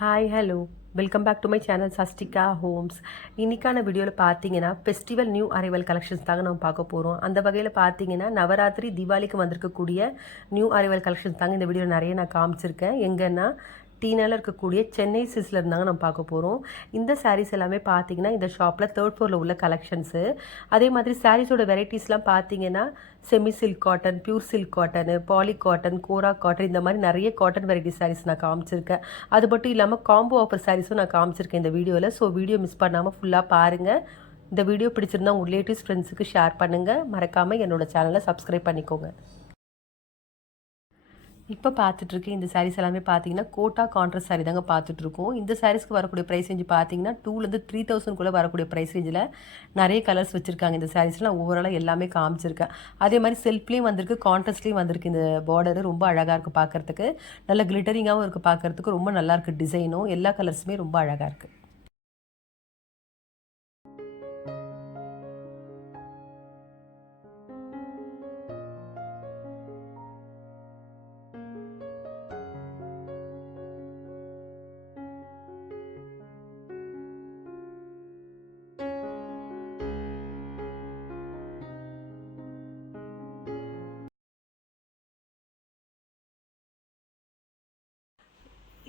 Hi hello welcome back to my channel Sustika Homes. இன்றைக்கான வீடியோவில் பார்த்தீங்கன்னா ஃபெஸ்டிவல் நியூ அரைவல் கலெக்ஷன்ஸ் தாங்க நம்ம பார்க்க போகிறோம். அந்த வகையில் பார்த்தீங்கன்னா நவராத்திரி தீபாவளிக்கு வந்திருக்கக்கூடிய நியூ அரைவல் கலெக்ஷன்ஸ் தாங்க இந்த வீடியோவில் நிறைய நான் காமிச்சிருக்கேன். எங்கன்னா டீனால இருக்கக்கூடிய சென்னை சில்ஸில் இருந்தாங்க நம்ம பார்க்க போகிறோம். இந்த சாரீஸ் எல்லாமே பார்த்தீங்கன்னா இந்த ஷாப்பில் தேர்ட் ஃப்ளோரில் உள்ள கலெக்ஷன்ஸு. அதே மாதிரி சாரீஸோட வெரைட்டிஸ்லாம் பார்த்தீங்கன்னா semi silk cotton, pure silk cotton, poly cotton, Kora cotton, இந்த மாதிரி நிறைய காட்டன் வெரைட்டி சாரீஸ் நான் காமிச்சிருக்கேன். அது மட்டும் இல்லாமல் காம்போ ஆஃபர் சாரீஸும் நான் காமிச்சிருக்கேன் இந்த வீடியோவில். ஸோ வீடியோ மிஸ் பண்ணாமல் ஃபுல்லாக பாருங்கள். இந்த வீடியோ பிடிச்சிருந்தா உங்கள் ரிலேட்டிவ்ஸ் ஃப்ரெண்ட்ஸுக்கு ஷேர் பண்ணுங்கள். மறக்காமல் என்னோடய சேனலை சப்ஸ்கிரைப் பண்ணிக்கோங்க. இப்போ பார்த்துட்ருக்க இந்த சாரீஸ் எல்லாமே பார்த்தீங்கன்னா கோட்டா கான்ட்ராஸ்ட் சாரீ தாங்க பார்த்துட்ருக்கோம். இந்த சாரீஸ்க்கு வரக்கூடிய ப்ரைஸ் ரேஞ்சு பார்த்தீங்கன்னா 2,000 3,000 வரக்கூடிய ப்ரைஸ் ரேஞ்சில் நிறைய கலர்ஸ் வச்சுருக்காங்க. இந்த சாரீஸ்லாம் ஓவராலாக எல்லாமே காமிச்சிருக்கேன். அதே மாதிரி செல்ஃப்லேயும் வந்திருக்கு, கான்ட்ராஸ்ட்லேயும் வந்திருக்கு. இந்த பார்டரு ரொம்ப அழகாக இருக்குது பார்க்குறதுக்கு. நல்ல கிளிட்டரிங்காகவும் இருக்குது பார்க்குறதுக்கு. ரொம்ப நல்லாயிருக்கு டிசைனும். எல்லா கலர்ஸுமே ரொம்ப அழகாக இருக்குது.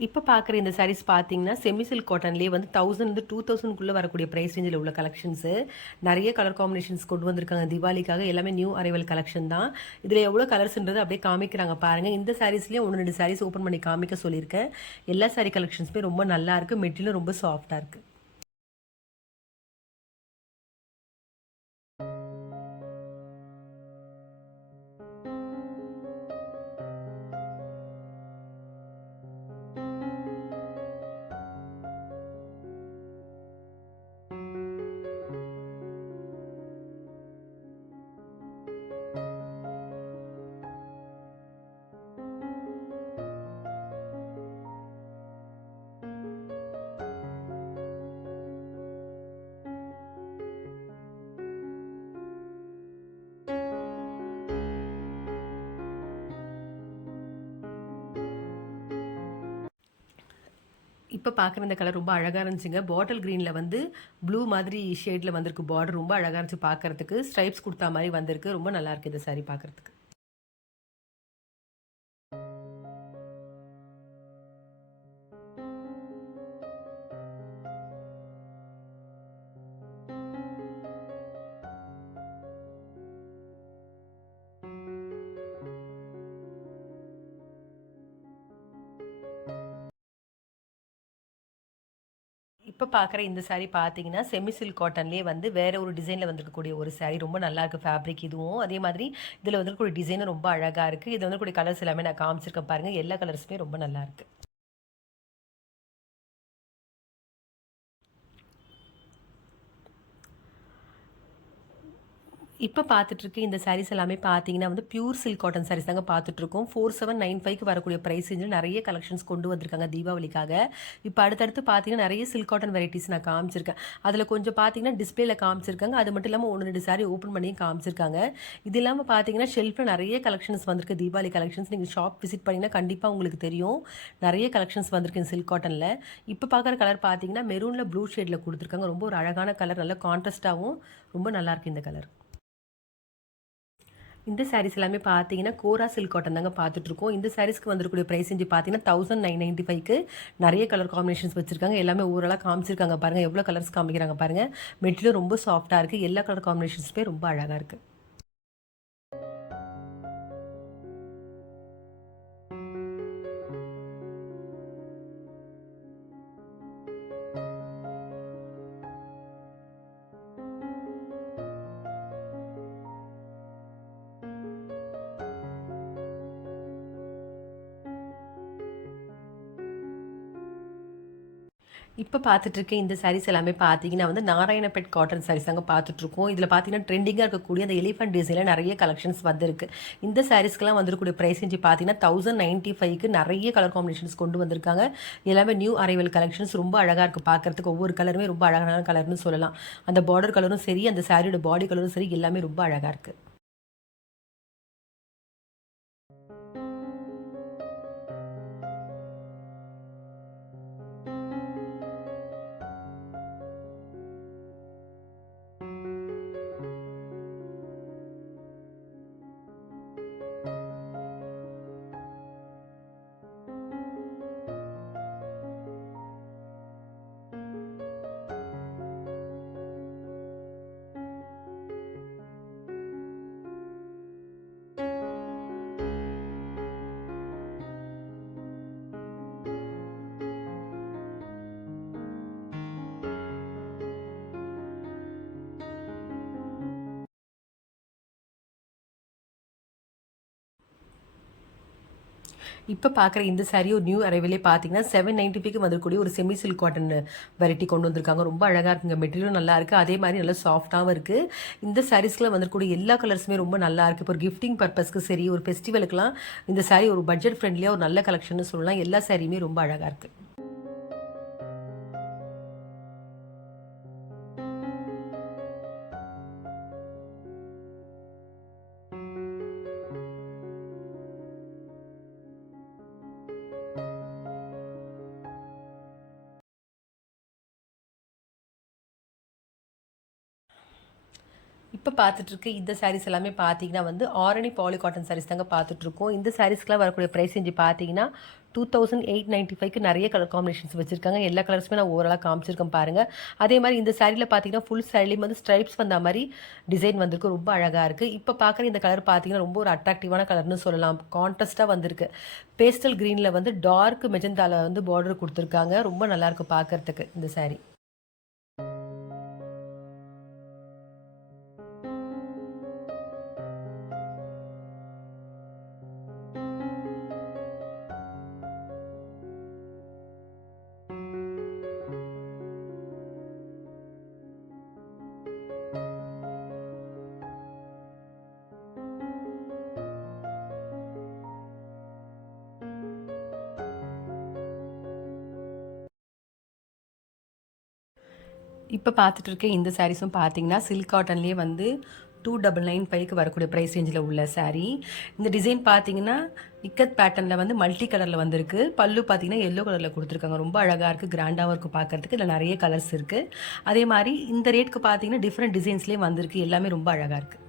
இப்போ பார்க்குற இந்த சாரீஸ் பார்த்தீங்கன்னா செமி சில்க் காட்டன்லேயே வந்து 1000 2,000 வரக்கூடிய ப்ரைஸ் ரேஞ்சில் உள்ள கலெக்ஷன்ஸு. நிறைய கலர் காம்பினேஷன்ஸ் கொண்டு வந்திருக்காங்க தீபாவளிக்காக. எல்லாமே நியூ அரைவல் கலெக்ஷன் தான். இதில் எவ்வளோ கலர்ஸ்ன்றது அப்படியே காமிக்கிறாங்க பாருங்கள். இந்த சாரீஸ்லேயே 1-2 சாரீஸ் ஓப்பன் பண்ணி காமிக்க சொல்லியிருக்கேன். எல்லா சாரீ கலெக்ஷன்ஸுமே ரொம்ப நல்லா இருக்குது. மெட்டீரியலும் ரொம்ப சாஃப்டாக இருக்குது. இப்போ பார்க்குற இந்த கலர் ரொம்ப அழகாக இருந்துச்சுங்க. பாட்டில் க்ரீனில் வந்து ப்ளூ மாதிரி ஷேடில் வந்திருக்கு. பார்டர் ரொம்ப அழகாக இருந்துச்சு பார்க்குறதுக்கு. ஸ்ட்ரைப்ஸ் கொடுத்தா மாதிரி வந்திருக்கு. ரொம்ப நல்லாயிருக்கு இந்த சாரீ பார்க்குறதுக்கு. இப்போ பார்க்குற இந்த சாரீ பார்த்தீங்கன்னா செமி சில்க் காட்டன்லேயே வந்து வேறு ஒரு டிசைனில் வந்திருக்கக்கூடிய ஒரு சாரீ. ரொம்ப நல்லாயிருக்கு ஃபேப்ரிக் இதுவும். அதே மாதிரி இதில் வந்துருக்கக்கூடிய டிசைனும் ரொம்ப அழகாக இருக்குது. இது வந்துக்கூடிய கலர்ஸ் எல்லாமே நான் காமிச்சிருக்கேன் பாருங்கள். எல்லா கலர்ஸுமே ரொம்ப நல்லாயிருக்கு. இப்போ பார்த்துட்ருக்க இந்த சாரீஸ் எல்லாமே பார்த்தீங்கன்னா வந்து பியூர் சில்க் காட்டன் சாரீஸ் தாங்க பார்த்துட்ருக்கோம். 4795 வரக்கூடிய ப்ரைஸ் ரேஞ்சில் நிறைய கலெக்ஷன்ஸ் கொண்டு வந்திருக்காங்க தீபாவளிக்காக. இப்போ அடுத்தடுத்து பார்த்தீங்கன்னா நிறைய சில்க் காட்டன் வெரைட்டிஸ் நான் காமிச்சிருக்கேன். அதில் கொஞ்சம் பார்த்தீங்கன்னா டிஸ்பிளேல காமிச்சிருக்காங்க. அது மட்டும் இல்லாமல் 1-2 சாரீ ஓப்பன் பண்ணியும் காமிச்சிருக்காங்க. இது இல்லாமல் பார்த்தீங்கன்னா ஷெல்ஃபில் நிறைய கலெக்ஷன்ஸ் வந்திருக்கு. தீபாவளி கலெக்ஷன்ஸ் நீங்கள் ஷாப் விசிட் பண்ணிங்கன்னா கண்டிப்பாக உங்களுக்கு தெரியும். நிறைய கலெக்ஷன்ஸ் வந்திருக்கு சில்க் காட்டனில். இப்போ பார்க்குற கலர் பார்த்தீங்கன்னா மெரூனில் ப்ளூ ஷேடில் கொடுத்துருக்காங்க. ரொம்ப ஒரு அழகான கலர், நல்ல கான்ட்ராஸ்ட்டாகவும் ரொம்ப நல்லாயிருக்கு இந்த கலர். இந்த சாரீஸ் எல்லாமே பார்த்தீங்கன்னா கோரா சில்க் காட்டன் தாங்க பார்த்துட்ருக்கோம். இந்த சாரீஸ்க்கு வந்துருக்கூடிய ப்ரைஸ் ரேஞ்சு பார்த்தீங்கன்னா 1995க்கு நிறைய கலர் காம்பினேஷன்ஸ் வச்சுருக்காங்க. எல்லாமே ஓவராலாக காமிச்சிருக்காங்க பாருங்கள். எவ்வளோ கலர்ஸ் காமிக்கிறாங்க பாருங்கள். மெட்டீரியல் ரொம்ப சாஃப்டாக இருக்குது. எல்லா கலர் காம்பினேஷன்ஸுமே ரொம்ப அழகாக இருக்குது. இப்போ பார்த்துட்ருக்க இந்த சாரீஸ் எல்லாமே பார்த்தீங்கன்னா வந்து நாராயணபேட் காட்டன் சாரீஸ் தாங்க பார்த்துட்ருக்கோம். இதில் பார்த்தீங்கன்னா ட்ரெண்டிங்காக இருக்கக்கூடிய அந்த எலிஃபண்ட் டிசைனில் நிறைய கலெக்ஷன்ஸ் வந்திருக்கு. இந்த சாரீஸ்க்கெலாம் வந்துருக்கூடிய ப்ரைஸ் ரேஞ்சு பார்த்தீங்கன்னா 1095க்கு நிறைய கலர் காம்பினேஷன்ஸ் கொண்டு வந்திருக்காங்க. எல்லாமே நியூ அரைவல் கலெக்ஷன்ஸ். ரொம்ப அழகாக இருக்குது பார்க்குறதுக்கு. ஒவ்வொரு கலருமே ரொம்ப அழகான கலர்னு சொல்லலாம். அந்த பார்டர் கலரும் சரி, அந்த சாரியோட பாடி கலரும் சரி, எல்லாமே ரொம்ப அழகாக இருக்குது. இப்போ பார்க்குற இந்த சாரீ ஒரு நியூ அரைவலே பார்த்தீங்கன்னா 795க்கு வந்துக்கூடிய ஒரு செமி சில்க் காட்டன் வெரைட்டி கொண்டு வந்திருக்காங்க. ரொம்ப அழகாக இருக்குங்க. மெட்டீரியலும் நல்லா இருக்குது. அதே மாதிரி நல்லா சாஃப்டாகவும் இருக்குது. இந்த சாரீஸ்க்குலாம் வந்துக்கூடிய எல்லா கலர்ஸுமே ரொம்ப நல்லா இருக்குது. இப்போ ஒரு கிஃப்டிங் பர்பஸ்க்கு சரி, ஒரு ஃபெஸ்டிவலுக்குலாம் இந்த சாரீ ஒரு பட்ஜெட் ஃப்ரெண்ட்லியாக ஒரு நல்ல கலெக்ஷன் சொல்லலாம். எல்லா சாரியுமே ரொம்ப அழகாக இருக்குது. இப்போ பார்த்துட்ருக்க இந்த சாரீஸ் எல்லாமே பார்த்தீங்கன்னா வந்து ஆரணி பாலி காட்டன் சாரீஸ் தாங்க பார்த்துட்ருக்கோம். இந்த சாரீஸ்க்குலாம் வரக்கூடிய ப்ரைஸ் ரேஞ்சு பார்த்தீங்கன்னா 2895க்கு நிறைய கலர் காம்பினேஷன்ஸ் வச்சுருக்காங்க. எல்லா கலர்ஸுமே நான் ஓவராலாக காமிச்சிருக்கேன் பாருங்கள். அதே மாதிரி இந்த சாரியில் பார்த்தீங்கன்னா ஃபுல் சாரிலையும் வந்து ஸ்ட்ரைப்ஸ் வந்த மாதிரி டிசைன் வந்திருக்கு. ரொம்ப அழகாக இருக்குது. இப்போ பார்க்குற இந்த கலர் பார்த்தீங்கன்னா ரொம்ப ஒரு அட்ராக்டிவான கலர்னு சொல்லலாம். கான்ட்ராஸ்ட்டாக வந்திருக்கு. பேஸ்டல் க்ரீனில் வந்து டார்க் மெஜந்தாவில் வந்து பார்டர் கொடுத்துருக்காங்க. ரொம்ப நல்லாயிருக்கு பார்க்குறதுக்கு இந்த சாரீ. இப்போ பார்த்துட்டு இருக்க இந்த சாரீஸும் பார்த்தீங்கன்னா சில்க் காட்டன்லேயே வந்து 2995க்கு வரக்கூடிய ப்ரைஸ் ரேஞ்சில் உள்ள சாரீ. இந்த டிசைன் பார்த்தீங்கன்னா இக்கத் பேட்டர்னில் வந்து மல்டி கலரில் வந்திருக்கு. பல்லு பார்த்தீங்கன்னா எல்லோ கலரில் கொடுத்துருக்காங்க. ரொம்ப அழகாக இருக்குது. கிராண்டாகவும் இருக்குது பார்க்குறதுக்கு. இதில் நிறைய கலர்ஸ் இருக்குது. அதே மாதிரி இந்த ரேட்டுக்கு பார்த்தீங்கன்னா டிஃப்ரெண்ட் டிசைன்ஸ்லேயே வந்திருக்கு. எல்லாமே ரொம்ப அழகாக இருக்குது.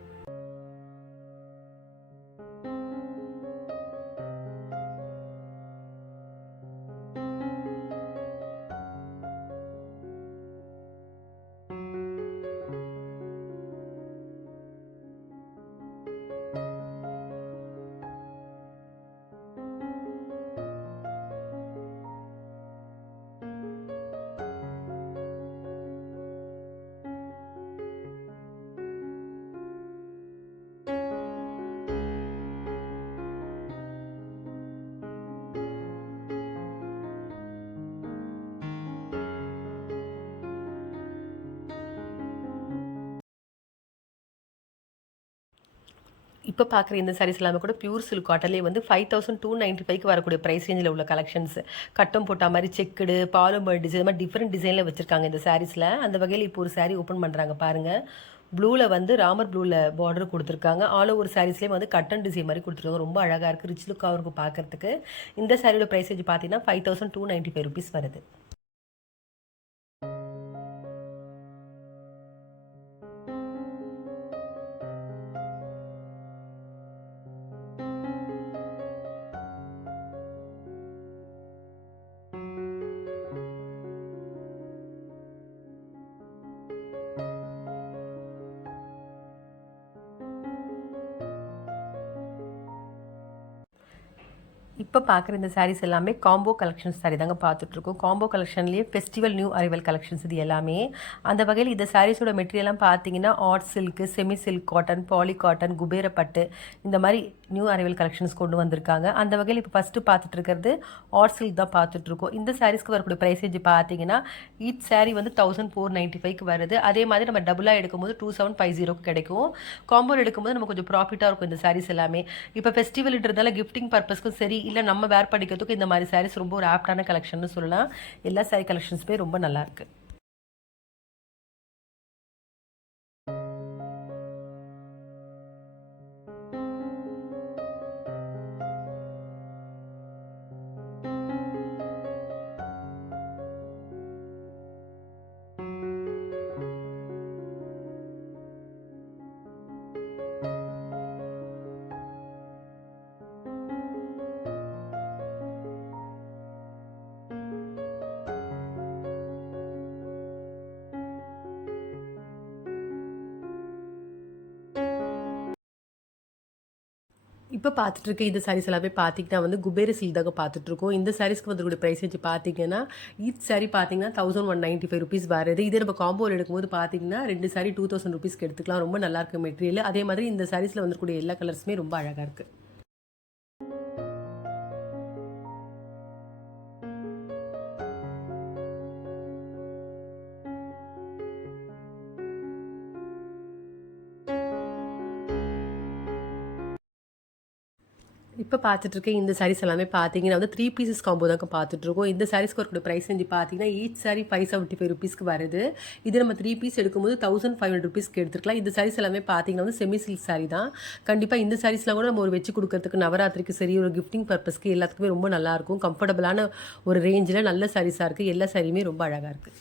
இப்போ பார்க்குற இந்த சாரீஸ் எல்லாமே கூட பியூர் சில்க் காட்டன்லேயே வந்து 5295க்கு வரக்கூடிய ப்ரைஸ் ரேஞ்சில் உள்ள கலெக்ஷன்ஸ். கட்டம் போட்ட மாதிரி செக்குடு, பாலுமர் டிசைன், மாதிரி டிஃப்ரெண்ட் டிசைனில் வச்சுருக்காங்க இந்த சாரீஸில். அந்த வகையில் இப்போ ஒரு சாரீ ஓப்பன் பண்ணுறாங்க பாருங்கள். ப்ளூவில் வந்து ராமர் ப்ளூவில் பார்டர் கொடுத்துருக்காங்க. ஆல் ஓவர் சாரீஸ்லேயே வந்து கட்டன் டிசைன் மாதிரி கொடுத்துருக்காங்க. ரொம்ப அழகாக இருக்குது. ரிச் லுக்காக இருக்கும் பார்க்குறதுக்கு. இந்த சாரியோட ப்ரைஸ் ரேஞ்ச் பார்த்தீங்கன்னா 5295 ருபீஸ் வருது. இப்போ பார்க்குற இந்த சாரீஸ் எல்லாமே காம்போ கலெக்ஷன்ஸ் சாரீ தாங்க பார்த்துட்ருக்கோம். காம்போ கலெக்ஷன்லேயே ஃபெஸ்டிவல் நியூ அரைவல் கலெக்ஷன்ஸ் இது எல்லாமே. அந்த வகையில் இந்த சாரீஸோட மெட்டீரியல்லாம் பார்த்தீங்கன்னா art silk, semi silk cotton, poly cotton, குபேரப்பட்டு இந்த மாதிரி நியூ அரைவல் கலெக்ஷன்ஸ் கொண்டு வந்திருக்காங்க. அந்த வகையில் இப்போ ஃபஸ்ட்டு பார்த்துட்டு இருக்கிறது ஆர்ட் சில்க் தான் பார்த்துட்ருக்கோம். இந்த சாரீஸ்க்கு வரக்கூடிய ப்ரைஸ் ரேஞ்சு பார்த்தீங்கன்னா ஈச் சாரீ வந்து 1495க்கு வருது. அதே மாதிரி நம்ம டபுளாக எடுக்கும்போது 2750க்கு கிடைக்கும். காம்போவில் எடுக்கும்போது நமக்கு கொஞ்சம் ப்ராஃபிட்டாக இருக்கும் இந்த சாரீஸ் எல்லாமே. இப்போ ஃபெஸ்டிவல்ன்றதால கிஃப்டிங் பர்பஸ்க்கும் சரி, இல்லை நம்ம வேர் பண்ணிக்கிறதுக்கு இந்த மாதிரி சாரீஸ் ரொம்ப ஒரு ஆப்டான கலெக்ஷன் சொல்லலாம். எல்லா சாரீ கலெக்ஷன்ஸுமே ரொம்ப நல்லா இருக்கு. இப்போ பார்த்துட்டு இருக்க இந்த சாரீஸ் எல்லாமே பார்த்தீங்கன்னா வந்து குபேர சில்க் தாங்க பார்த்துட்ருக்கோம். இந்த சாரீஸ்க்கு வந்து ப்ரைஸ் வச்சு பார்த்தீங்கன்னா ஈச் சாரீ பார்த்தீங்கன்னா 1195 ருபீஸ் வருது. இதே நம்ம காம்போவில் எடுக்கும்போது பார்த்தீங்கன்னா 2 சாரீ 2000 ருபீஸ்க்கு எடுத்துக்கலாம். ரொம்ப நல்லாயிருக்கு மெட்டீரியல். அதே மாதிரி இந்த சாரீஸில் வந்துக்கூடிய எல்லா கலர்ஸுமே ரொம்ப அழகாக இருக்குது. இப்போ பார்த்துட்டு இருக்க இந்த சாரீஸ் எல்லாமே பார்த்தீங்கன்னா வந்து 3 பீசஸ் காம்போ தாங்க பார்த்துட்ருக்கோம். இந்த சாரீஸ்க்கு வரக்கூடிய ப்ரைஸ் ரேஞ்சு பார்த்தீங்கன்னா ஈச் சாரீ 575 ருபீஸ்க்கு வருது. இது நம்ம 3 பீஸ் எடுக்கும்போது 1500 ருபீஸ்க்கு எடுத்துக்கலாம். இந்த சாரீஸ் எல்லாமே பார்த்தீங்கன்னா வந்து செமி சில்க் சாரீ தான். கண்டிப்பாக இந்த சாரீஸ்லாம் கூட நம்ம ஒரு வச்சு கொடுக்கறதுக்கு நவராத்திரிக்கு சரி, ஒரு கிஃப்டிங் பர்பஸ்க்கு எல்லாத்துக்குமே ரொம்ப நல்லாயிருக்கும். கம்ஃபர்டபுளான ஒரு ரேஞ்சில் நல்ல சாரீஸாக இருக்குது. எல்லா சாரியுமே ரொம்ப அழகாக இருக்குது.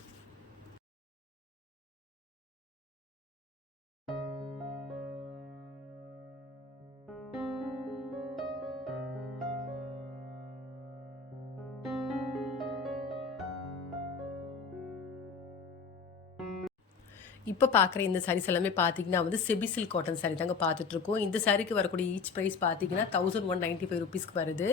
இப்போ பார்க்குற இந்த சாரீஸ் எல்லாமே பார்த்தீங்கன்னா வந்து செபி சில்க் காட்டன் சாரீ தாங்க பார்த்துட்ருக்கோம். இந்த சாரீக்கு வரக்கூடிய ஈச் ப்ரைஸ் பார்த்தீங்கன்னா 1195 ருபீஸ்க்கு வருது.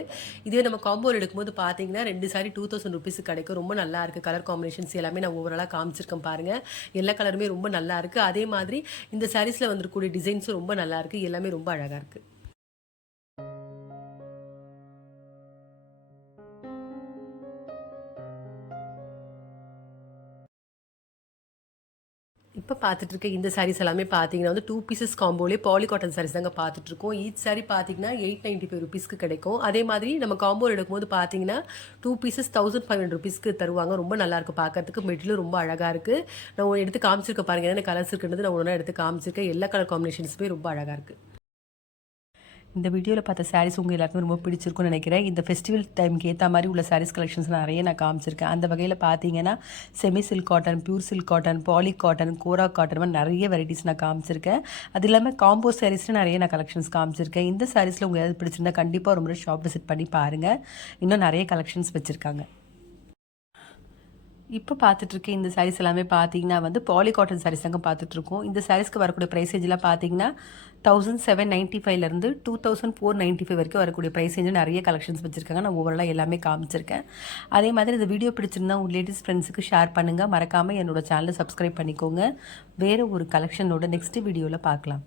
இதே நம்ம காம்போவில் எடுக்கும்போது பார்த்தீங்கன்னா 2 சாரீ 2000 ருபீஸுக்கு கிடைக்கும். ரொம்ப நல்லா இருக்குது. கலர் காம்பினேஷன்ஸ் எல்லாமே நான் ஓவராலாக காமிச்சிருக்கேன் பாருங்கள். எல்லா கலருமே ரொம்ப நல்லா இருக்குது. அதே மாதிரி இந்த சாரீஸில் வந்துருக்கூடிய டிசைன்ஸும் ரொம்ப நல்லா இருக்குது. எல்லாமே ரொம்ப அழகாக இருக்குது. இப்போ பார்த்துட்டு இருக்க இந்த சாரீஸ் எல்லாமே பார்த்தீங்கன்னா வந்து 2 பீசஸ் காம்போலே பாலி காட்டன் சாரீஸ் தாங்க பார்த்துட்ருக்கோம். ஈச் சாரீ பார்த்தீங்கன்னா 895 ருபீஸ்க்கு கிடைக்கும். அதே மாதிரி நம்ம காம்போ எடுக்கும்போது பார்த்தீங்கன்னா 2 பீசஸ் 1500 ருபீஸ்க்கு தருவாங்க. ரொம்ப நல்லாயிருக்கு பார்க்கறதுக்கு. மெட்டீரியல் ரொம்ப அழகாக இருக்குது. நான் எடுத்து காமிச்சிருக்க பாருங்கள். என்னென்ன கலர்ஸ் இருக்குன்றது நான் ஒன்றா எடுத்து காமிச்சிருக்கேன். எல்லா கலர் காம்பினேஷன்ஸுமே ரொம்ப அழகாக இருக்குது. இந்த வீடியோவில் பார்த்த சாரீஸ் உங்கள் எல்லாருக்குமே ரொம்ப பிடிச்சிருக்கும்னு நினைக்கிறேன். இந்த ஃபெஸ்டிவல் டைமுக்கு ஏற்ற மாதிரி உள்ள சாரீஸ் கலெக்ஷன்ஸ் நிறைய நான் காமிச்சிருக்கேன். அந்த வகையில் பார்த்தீங்கன்னா semi silk cotton, pure silk cotton, poly cotton, Kora cotton மாதிரி நிறைய வெரைட்டிஸ் நான் காமிச்சிருக்கேன். அது இல்லாமல் காம்போ சாரீஸில் நிறைய நான் கலெக்ஷன்ஸ் காமிச்சிருக்கேன். இந்த சாரீஸில் உங்களுக்கு ஏதாவது பிடிச்சிருந்தா கண்டிப்பாக ஒரு முறை ஷாப் விசிட் பண்ணி பாருங்கள். இன்னும் நிறைய கலெக்ஷன்ஸ் வச்சுருக்காங்க. இப்போ பார்த்துட்ருக்க இந்த சாரீஸ் எல்லாமே பார்த்தீங்கன்னா வந்து பாலி காட்டன் சாரீஸ் தாங்க பார்த்துட்ருக்கோம். இந்த சாரீஸ்க்கு வரக்கூடிய ப்ரைஸ் ரேஞ்செலாம் பார்த்தீங்கன்னா 1795 2495 வரைக்கும் வரக்கூடிய ப்ரைஸ் ரேஞ்சு நிறைய கலெக்ஷன்ஸ் வச்சுருக்காங்க. நான் ஓவராலாக எல்லாமே காமிச்சிருக்கேன். அதே மாதிரி இந்த வீடியோ பிடிச்சிருந்தா உங்கள் லேடிஸ் ஃப்ரெண்ட்ஸுக்கு ஷேர் பண்ணுங்கள். மறக்காமல் என்னோட சேனலை சப்ஸ்கிரைப் பண்ணிக்கோங்க. வேறு ஒரு கலெக்ஷனோட நெக்ஸ்ட் வீடியோவில் பார்க்கலாம்.